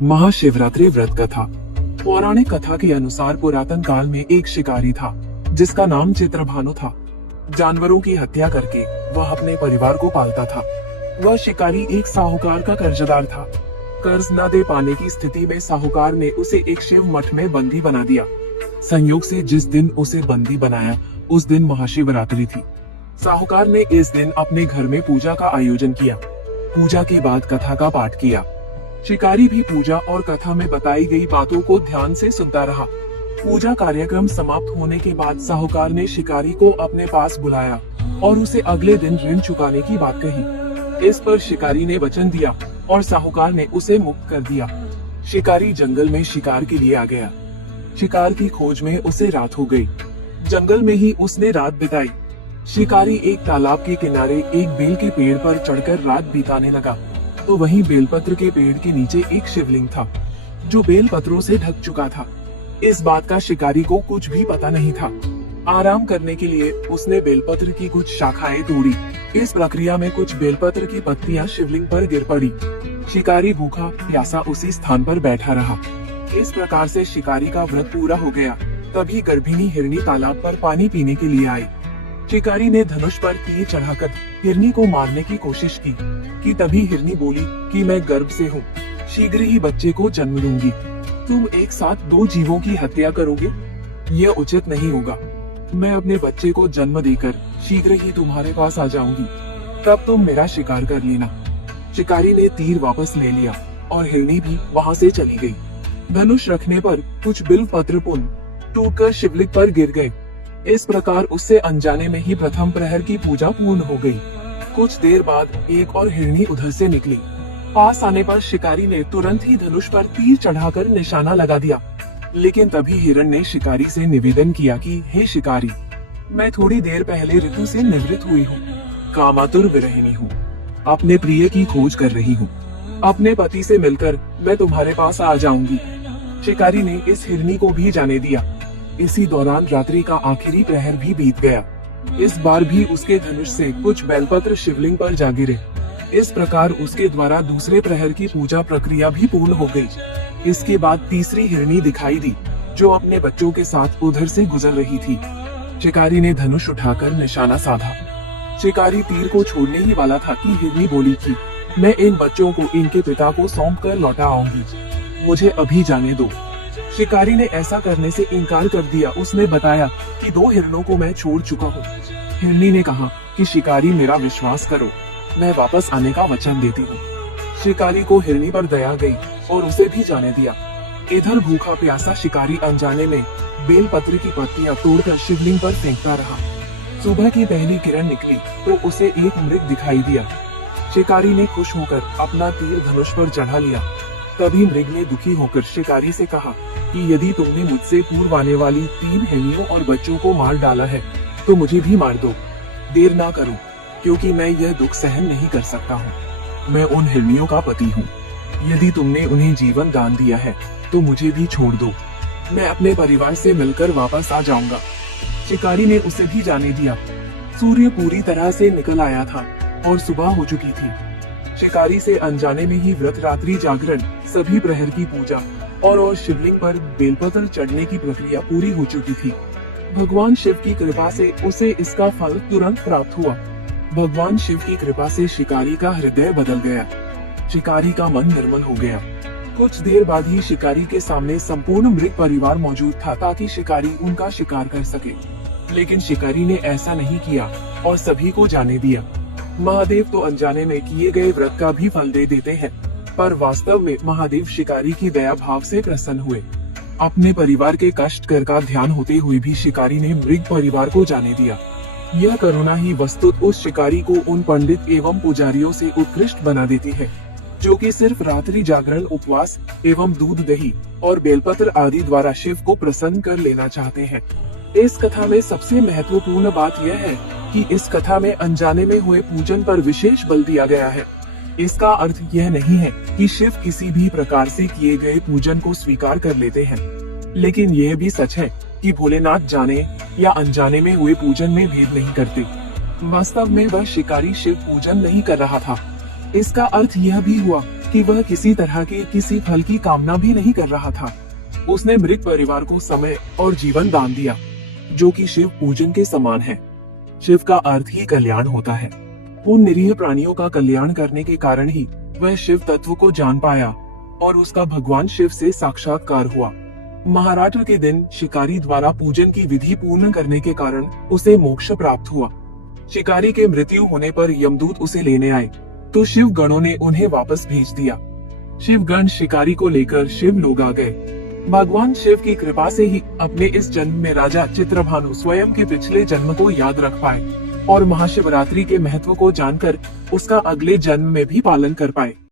महाशिवरात्रि व्रत कथा। पौराणिक कथा के अनुसार पुरातन काल में एक शिकारी था जिसका नाम चित्रभानु था। जानवरों की हत्या करके वह अपने परिवार को पालता था। वह शिकारी एक साहूकार का कर्जदार था। कर्ज न दे पाने की स्थिति में साहूकार ने उसे एक शिव मठ में बंदी बना दिया। संयोग से जिस दिन उसे बंदी बनाया उस दिन महाशिवरात्रि थी। साहूकार ने इस दिन अपने घर में पूजा का आयोजन किया। पूजा के बाद कथा का पाठ किया। शिकारी भी पूजा और कथा में बताई गई बातों को ध्यान से सुनता रहा। पूजा कार्यक्रम समाप्त होने के बाद साहूकार ने शिकारी को अपने पास बुलाया और उसे अगले दिन ऋण चुकाने की बात कही। इस पर शिकारी ने वचन दिया और साहूकार ने उसे मुक्त कर दिया। शिकारी जंगल में शिकार के लिए आ गया। शिकार की खोज में उसे रात हो गई। जंगल में ही उसने रात बिताई। शिकारी एक तालाब के किनारे एक बेल के पेड़ पर चढ़कर रात बिताने लगा तो वहीं बेलपत्र के पेड़ के नीचे एक शिवलिंग था जो बेलपत्रों से ढक चुका था। इस बात का शिकारी को कुछ भी पता नहीं था। आराम करने के लिए उसने बेलपत्र की कुछ शाखाएं तोड़ी। इस प्रक्रिया में कुछ बेलपत्र की पत्तियां शिवलिंग पर गिर पड़ी। शिकारी भूखा प्यासा उसी स्थान पर बैठा रहा। इस प्रकार से शिकारी का व्रत पूरा हो गया। तभी गर्भिणी हिरनी तालाब पर पानी पीने के लिए आई। शिकारी ने धनुष पर तीर चढ़ाकर हिरनी को मारने की कोशिश की कि तभी हिरनी बोली कि मैं गर्भ से हूँ, शीघ्र ही बच्चे को जन्म दूंगी। तुम एक साथ दो जीवों की हत्या करोगे, यह उचित नहीं होगा। मैं अपने बच्चे को जन्म देकर शीघ्र ही तुम्हारे पास आ जाऊंगी, तब तुम मेरा शिकार कर लेना। शिकारी ने तीर वापस ले लिया और हिरनी भी वहाँ से चली गई। धनुष रखने पर कुछ बिल्व पत्र पुनः टूटकर शिवलिंग पर गिर गए। इस प्रकार उससे अनजाने में ही प्रथम प्रहर की पूजा पूर्ण हो गई। कुछ देर बाद एक और हिरनी उधर से निकली। पास आने पर शिकारी ने तुरंत ही धनुष पर तीर चढ़ाकर निशाना लगा दिया। लेकिन तभी हिरण ने शिकारी से निवेदन किया कि हे शिकारी, मैं थोड़ी देर पहले ऋतु से निवृत्त हुई हूँ, कामातुर विरहिणी हूँ, अपने प्रिय की खोज कर रही हूँ। अपने पति से मिलकर मैं तुम्हारे पास आ जाऊंगी। शिकारी ने इस हिरनी को भी जाने दिया। इसी दौरान रात्रि का आखिरी प्रहर भी बीत गया। इस बार भी उसके धनुष से कुछ बेलपत्र शिवलिंग पर जा गिरे। इस प्रकार उसके द्वारा दूसरे प्रहर की पूजा प्रक्रिया भी पूर्ण हो गई। इसके बाद तीसरी हिरनी दिखाई दी जो अपने बच्चों के साथ उधर से गुजर रही थी। शिकारी ने धनुष उठाकर निशाना साधा। शिकारी तीर को छोड़ने ही वाला था कि हिरनी बोली कि मैं इन बच्चों को इनके पिता को सौंप कर लौटा आऊंगी, मुझे अभी जाने दो। शिकारी ने ऐसा करने से इनकार कर दिया। उसने बताया कि दो हिरणों को मैं छोड़ चुका हूँ। हिरनी ने कहा कि शिकारी मेरा विश्वास करो, मैं वापस आने का वचन देती हूँ। शिकारी को हिरनी पर दया गई और उसे भी जाने दिया। इधर भूखा प्यासा शिकारी अनजाने में बेलपत्र की पत्तियां तोड़कर शिवलिंग पर फेंकता रहा। सुबह की पहली किरण निकली तो उसे एक मृग दिखाई दिया। शिकारी ने खुश होकर अपना तीर धनुष पर चढ़ा लिया। तभी मृग ने दुखी होकर शिकारी से कहा कि यदि तुमने मुझसे पूर्व आने वाली 3 हिरणियों और बच्चों को मार डाला है तो मुझे भी मार दो। देर ना करो, क्योंकि मैं यह दुख सहन नहीं कर सकता हूँ। मैं उन हिरणियों का पति हूँ। यदि तुमने उन्हें जीवन दान दिया है तो मुझे भी छोड़ दो। मैं अपने परिवार से मिलकर वापस आ जाऊंगा। शिकारी ने उसे भी जाने दिया। सूर्य पूरी तरह से निकल आया था और सुबह हो चुकी थी। शिकारी से अनजाने में ही व्रत, रात्रि जागरण, सभी प्रहर की पूजा और शिवलिंग पर बेलपत्र चढ़ने की प्रक्रिया पूरी हो चुकी थी। भगवान शिव की कृपा से उसे इसका फल तुरंत प्राप्त हुआ। भगवान शिव की कृपा से शिकारी का हृदय बदल गया। शिकारी का मन निर्मल हो गया। कुछ देर बाद ही शिकारी के सामने संपूर्ण मृग परिवार मौजूद था ताकि शिकारी उनका शिकार कर सके। लेकिन शिकारी ने ऐसा नहीं किया और सभी को जाने दिया। महादेव तो अनजाने में किए गए व्रत का भी फल दे देते हैं, पर वास्तव में महादेव शिकारी की दया भाव से प्रसन्न हुए। अपने परिवार के कष्ट कर का ध्यान होते हुए भी शिकारी ने मृग परिवार को जाने दिया। यह करुणा ही वस्तुत उस शिकारी को उन पंडित एवं पुजारियों से उत्कृष्ट बना देती है जो कि सिर्फ रात्रि जागरण, उपवास एवं दूध, दही और बेलपत्र आदि द्वारा शिव को प्रसन्न कर लेना चाहते हैं। इस कथा में सबसे महत्वपूर्ण बात यह है कि इस कथा में अनजाने में हुए पूजन पर विशेष बल दिया गया है। इसका अर्थ यह नहीं है कि शिव किसी भी प्रकार से किए गए पूजन को स्वीकार कर लेते हैं, लेकिन यह भी सच है कि भोलेनाथ जाने या अनजाने में हुए पूजन में भेद नहीं करते। वास्तव में वह शिकारी शिव पूजन नहीं कर रहा था। इसका अर्थ यह भी हुआ कि वह किसी तरह के किसी फल की कामना भी नहीं कर रहा था। उसने मृत परिवार को समय और जीवन दान दिया, जो कि शिव पूजन के समान है। शिव का अर्थ ही कल्याण होता है। उन निरीह प्राणियों का कल्याण करने के कारण ही वह शिव तत्व को जान पाया और उसका भगवान शिव से साक्षात्कार हुआ। महाराष्ट्र के दिन शिकारी द्वारा पूजन की विधि पूर्ण करने के कारण उसे मोक्ष प्राप्त हुआ। शिकारी के मृत्यु होने पर यमदूत उसे लेने आए, तो शिव गणों ने उन्हें वापस भेज दिया। शिव गण शिकारी को लेकर शिव लोग आ गए। भगवान शिव की कृपा से ही अपने इस जन्म में राजा चित्रभानु स्वयं के पिछले जन्म को याद रख पाए और महाशिवरात्रि के महत्व को जानकर उसका अगले जन्म में भी पालन कर पाए।